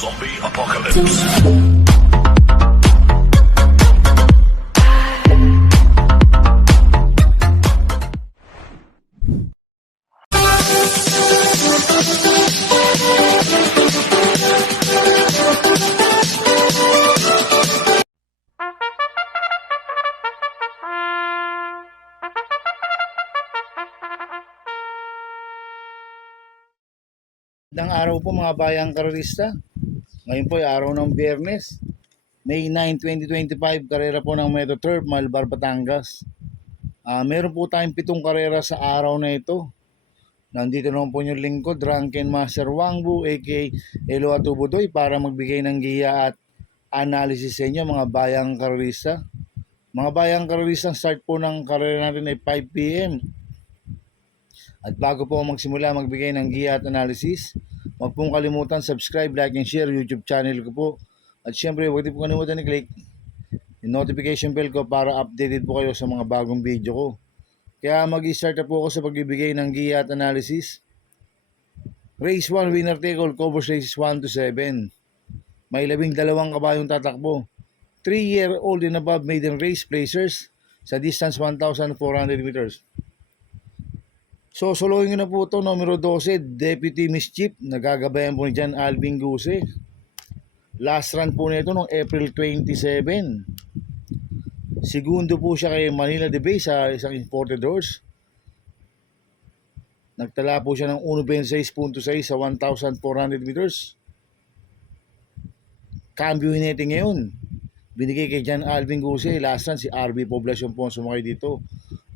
Zombie Apocalypse. Magandang araw po mga bayang karerista. Ngayon po ay araw ng Biyernes, May 9, 2025, karera po ng Metro Turf, Malbar, Batangas. Meron po tayong 7 karera sa araw na ito. Nandito naman po yung lingkod, Drunken Master Wangbu, aka Elo Atubudoy, para magbigay ng giya at analysis sa inyo mga bayang karerista. Mga bayang karerista, start po ng karera natin ay 5 p.m. At bago po magsimula magbigay ng giya at analysis, huwag pong kalimutan subscribe, like, and share YouTube channel ko po. At syempre, huwag din po kalimutan i-click yung notification bell ko para updated po kayo sa mga bagong video ko. Kaya mag-start na po ako sa pagbibigay ng giya at analysis. Race 1, winner take all, covers races 1 to 7. May 12 kabayong tatakbo. 3-year-old and above maiden race placers sa distance 1,400 meters. So, solohin ko na po ito, numero 12, Deputy Mischief, nagagabayan po ni John Alvin Guse. Last run po nito noong April 27. Segundo po siya kay Manila de Bay sa isang imported horse. Nagtala po siya ng 1.26.6 sa 1,400 meters. Cambio hinete ngayon. Binigay kay John Alvin Guse, last run si RB Poblacion po ang sumakay dito.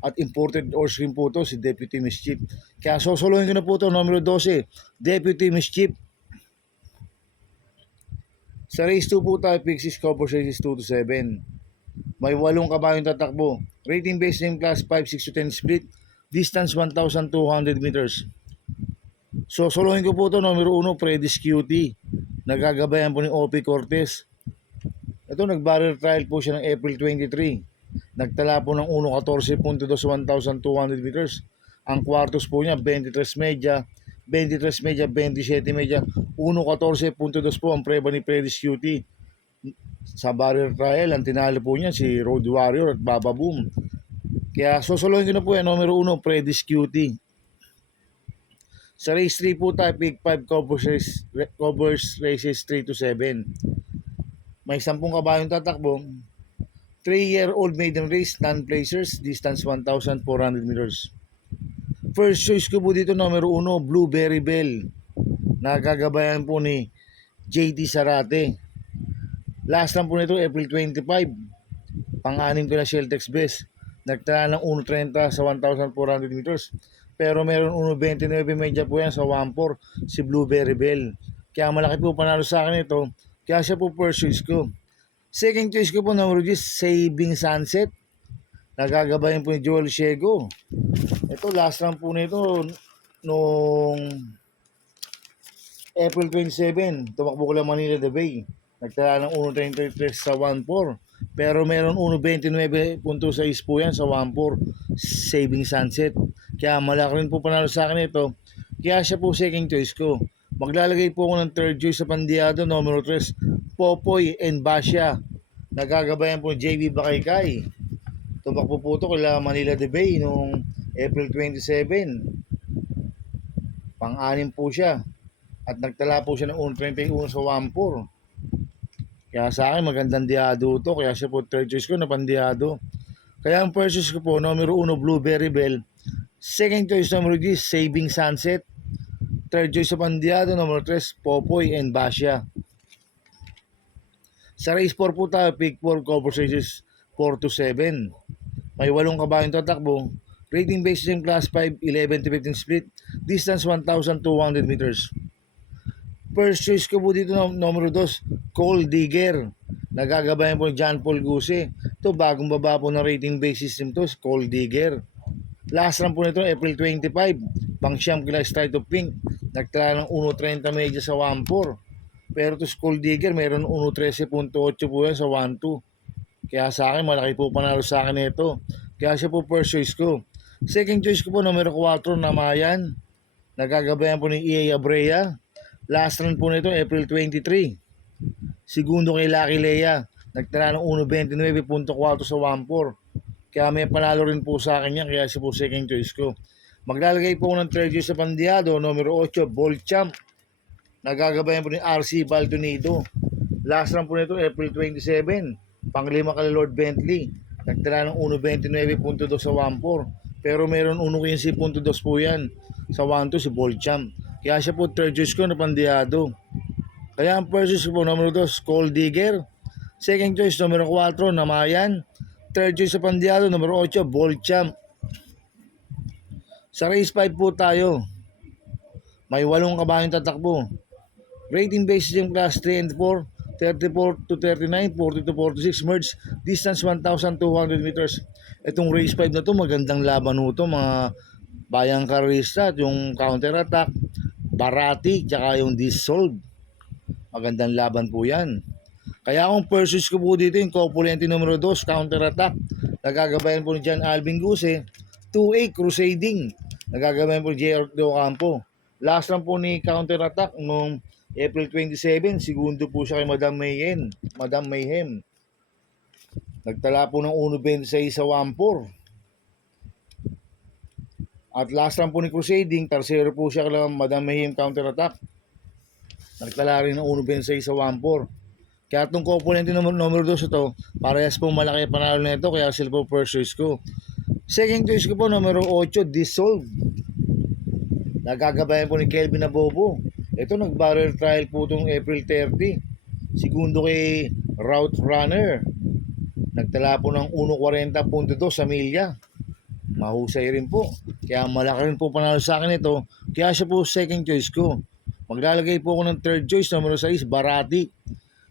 At imported horse rin po ito, si Deputy Mischief. Kaya sosolohin ko na po ito, numero 12, Deputy Mischief. Sa race 2 po tayo, Pixies covers races 2 to 7. May 8 kabayong tatakbo. Rating based name class 5, 6 to 10 split. Distance 1,200 meters. Sosolohin ko po ito, numero 1, Predis Cutie. Nagagabayan po ni O.P. Cortez. Ito, nag-barrier trial po siya ng April 23. Nagtala po ng 1.14.2 1,200 meters. Ang quartos po niya 23 media, 27 media, 1.14.2 po ang preba ni Predis Cutie. Sa barrier trial, ang tinalo po niya si Road Warrior at Baba Boom. Kaya susuluhin ko na po yan, numero 1, Predis Cutie. Sa race 3 po tayo, Pick 5 covers races 3 to 7. May 10 kabayong tatakbo. 3-year-old maiden race, non-placers, distance 1,400 meters. First choice ko po dito, numero 1, Blueberry Bell. Nagagabayan po ni JT Sarate. Last lang po nito, April 25. Pang-anim ko na Sheltex Best. Nagtala ng 1.30 sa 1,400 meters. Pero meron 1.29 media po yan sa 1.4, si Blueberry Bell. Kaya malaki po panalo sa akin ito. Kaya siya po first choice ko. Second choice ko po, numero 10, Saving Sunset. Nagagabayan po ni Joel Shego. Ito, last round po nito noong April 27. Tumakbo ko lang Manila de Bay. Nagtala ng 1.33 sa 1.4. Pero meron 1.29.6 po yan sa 1.4, Saving Sunset. Kaya malaki rin po panalo sa akin ito. Kaya siya po second choice ko. Maglalagay po ako ng third choice sa Pandiado, numero 3, Popoy and Basya. Nagagabayan po JB Bakaykay. Tumakbo po ito kila Manila de Bay noong April 27. Pang-anim po siya. At nagtala po siya ng 1.31 sa 1.4. Kaya sa akin magandang diado ito. Kaya siya po third choice ko na Pandiado. Kaya ang first choice ko po, numero 1, Blueberry Bell. Second choice, numero 10, Saving Sunset. Third choice sa Pandiado, numero 3, Popoy and Basya. Sa race 4 po tayo, Pick 4 covers races 4 to 7. May 8 kabayong tatakbo. Rating based in class 5, 11 to 15 split. Distance 1,200 meters. First choice ko po dito, numero 2, Cold Digger. Nagagabayan po ni John Paul Guse. Ito, bagong baba po ng rating based system to, Cold Digger. Last run po nito, April 25. Pang-siyam kila Stride of Pink. Nagtala ng 1.30 media sa 1.4. Pero to Cold Digger, meron 1.13.8 po yan sa 1.2. Kaya sa akin, malaki po panalo sa akin ito. Kaya siya po first choice ko. Second choice ko po, numero 4, Namayan. Nagagabayan po ni EA Abrea. Last run po nito, April 23. Segundo kay Lucky Lea. Nagtala ng 1.29.4 sa 1-4. Kaya may panalo rin po sa akin yan. Kaya siya po second choice ko. Maglalagay po ng third choice sa Pandiado. Numero 8, Ball Champ. Nagagabayan po ni RC Baldonido. Last run po nito, April 27. Panglima kay Lord Bentley. Nagtala ng 1.29.2 sa 1-4. Pero meron 1.15.2 po yan. Sa 1-2 si Ball Champ. Kaya siya po third choice ko na Pandiado. Kaya ang first choice po, numero 2, Cold Digger. Second choice, numero 4, Namayan. Third choice sa Pandiado, numero 8, Ball Champ. Sa race 5 po tayo. May 8 kabayong tatakbo. Rating basis yung class 3 and 4, 34 to 39, 40 to 46 merge. Distance 1,200 meters. Itong race 5 na to, magandang laban ho to, mga bayang karista. Yung counter attack, Barati, tsaka yung Dissolve. Magandang laban po yan. Kaya kung pursues ko po dito yung Copulente numero 2, counter attack. Nagagabayan po ni John Alvin Guse. 2A Crusading. Nagagabayan po ni J.R. De Ocampo. Last run po ni counter attack noong April 27. Segundo po siya kay Madam Mayhem. Nagtala po ng 1.26 sa 1-4. At last run po ni Crusading, tercero po siya kay Madam Mayhem counter attack. Nagtala rin ng 1.26 sa 1-4. Kaya itong component numero 2 ito, parehas pong malaki panalo na ito, kaya sila po first choice ko. Second choice ko po, numero 8, Dissolve. Nagagabayan po ni Kelvin Abobo. Ito, nag-barrel trial po itong April 30. Segundo kay Route Runner. Nagtala po ng 1.40.2 sa milya. Mahusay rin po. Kaya malaki rin po panalo sa akin ito. Kaya siya po second choice ko. Maglalagay po ako ng third choice, numero 6, Barati.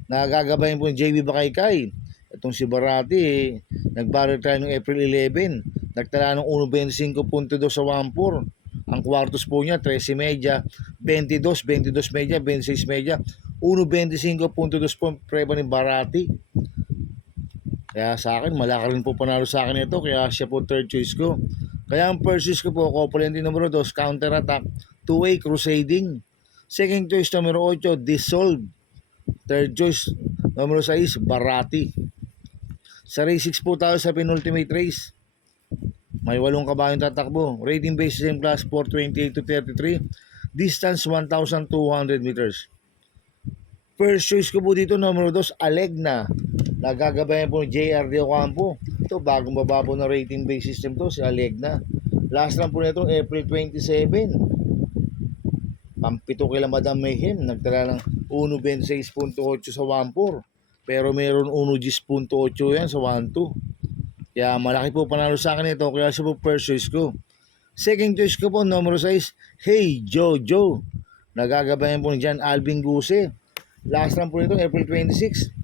Nagagabayan po ni JB Bakaykay. Itong si Barati, nag-barrel trial ng April 11. Nagtala ng 1.25.2 sa 1-4. Ang kwartos po niya, 13 media, 22 media, 26 media, 1.25.2 po preba ni Barati. Kaya sa akin, malaki rin po panalo sa akin ito. Kaya siya po third choice ko. Kaya ang first choice ko po, Copulente numero 2, counter attack, 2A Crusading. Second choice, numero 8, Dissolve. Third choice, numero 6, Barati. Sa race 6 po tayo sa penultimate race. May 8 kabayong tatakbo. Rating basis in class 428 to 33. Distance 1,200 meters. First choice ko po dito, numero 2, Alegna. Nagagabayan po ni J.R. De Ocampo. Ito, bagong baba po na rating base system to, si Alegna. Last run po nito, April 27. Pampito kila Madam Mayhem. Nagtala ng 1.26.8 sa 1-4. Pero meron 1.10.8 yan sa 1-2. Kaya malaki po panalo sa akin ito. Kaya siya po first choice ko. Second choice ko po, numero 6, Hey Jojo. Nagagabayan po ni John Alvin Guse. Last run po nito, April 26.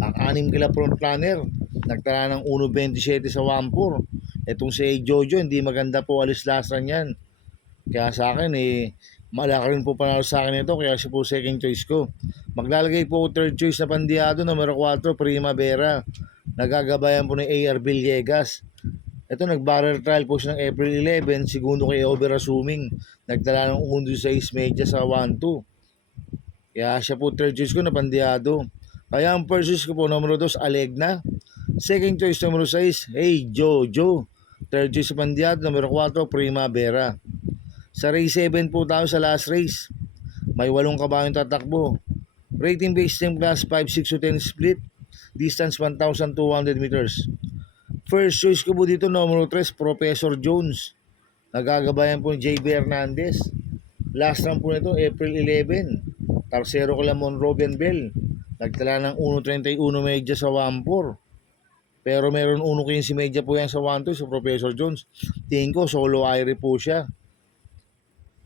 Ang 6 kila front planner. Nagtala ng 1.27 sa 1-4. Itong si Hey Jojo, hindi maganda po alis last run yan. Kaya sa akin, malaki rin po panalo sa akin ito. Kaya siya po second choice ko. Maglalagay po third choice na Pandiado, numero 4, Primavera. Nagagabayan po ni A.R. Villegas. Ito, nag-barrel trial po siya ng April 11. Segundo kay Over Assuming. Nagtala ng 1.6 media sa 1-2. Kaya siya po third choice ko na Pandiado. Kaya ang first choice ko po, numero 2, Alegna. Second choice, numero 6, Hey Jojo. Third choice sa Pandiado, numero 4, Primavera. Sa race 7 po tayo sa last race. May 8 kabayong tatakbo. Rating based in class 5, 6 to 10 split. Distance 1,200 meters. First choice ko po dito, numero 3, Professor Jones. Nagagabayan po ni JB Hernandez. Last run po nito, April 11. Tercero ko lang Monroe Bell. Nagtala ng 1.31 media sa 1-4. Pero meron 1.15 media po yan sa 1-2 sa Professor Jones. Tingin ko, solo Irie po siya.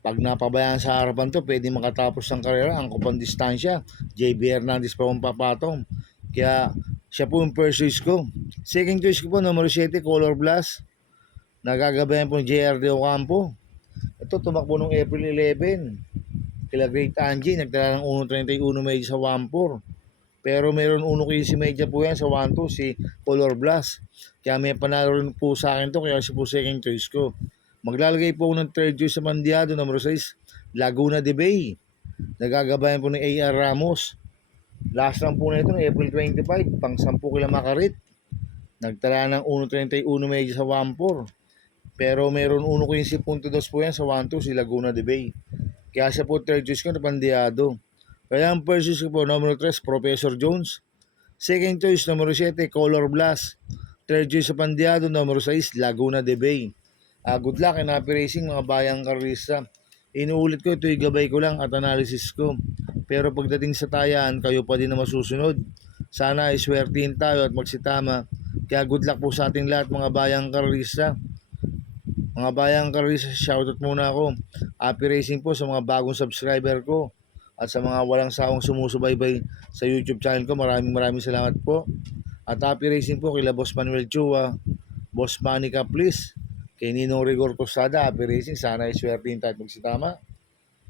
Pag napabayaan sa harapan to, pwede makatapos ng karera. Ang kupang distansya, JB Hernandez pa kung papatong. Kaya siya po yung first choice ko. Second choice ko po, numero 7, Color Blast. Nagagabayan po ni J.R. De Ocampo. Ito, tumakbo noong April 11. Kila Great Angie, nagtala ng 1.31 media sa 1-4. Pero meron 1.15 media po yan sa 1-2, si Color Blast. Kaya may panalo rin po sa akin to, kaya siya po second choice ko. Maglalagay po ako ng third choice sa Mandiado, numero 6, Laguna de Bay. Nagagabayan po ng AR Ramos. Last run po na ito, April 25, pang 10 kila makarit. Nagtala ng 1.31 medyo sa 1.4. Pero meron 1.15.2 po yan sa 1.2 si Laguna de Bay. Kaya siya po third choice ko na Pandiado. Kaya ang first choice ko po, numero 3, Professor Jones. Second choice, numero 7, Color Blast. Third choice sa Pandiado, numero 6, Laguna de Bay. Good luck and happy racing mga bayang karista. Inuulit ko, ito'y gabay ko lang at analysis ko. Pero pagdating sa tayaan, kayo pa din na masusunod. Sana ay swertihin tayo at magsitama. Kaya good luck po sa ating lahat mga bayang karista. Mga bayang karista, shoutout muna ako. Happy racing po sa mga bagong subscriber ko. At sa mga walang sawang sumusubaybay sa YouTube channel ko, maraming salamat po. At happy racing po kila Boss Manuel Chua, Boss Manica Please, kay Ninong Rigor Tosada, happy racing, sana ay swertihin tayo magsitama.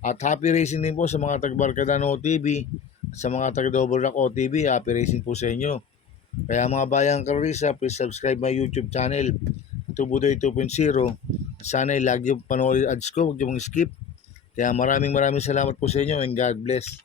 At happy racing din po sa mga tagbarkadan OTV, sa mga taga-Double Rock OTV, happy racing po sa inyo. Kaya mga bayang karisa, please subscribe my YouTube channel, Tubudoy 2.0. Sana ay lagi panoorin ads ko, huwag niyo mong skip. Kaya maraming salamat po sa inyo and God bless.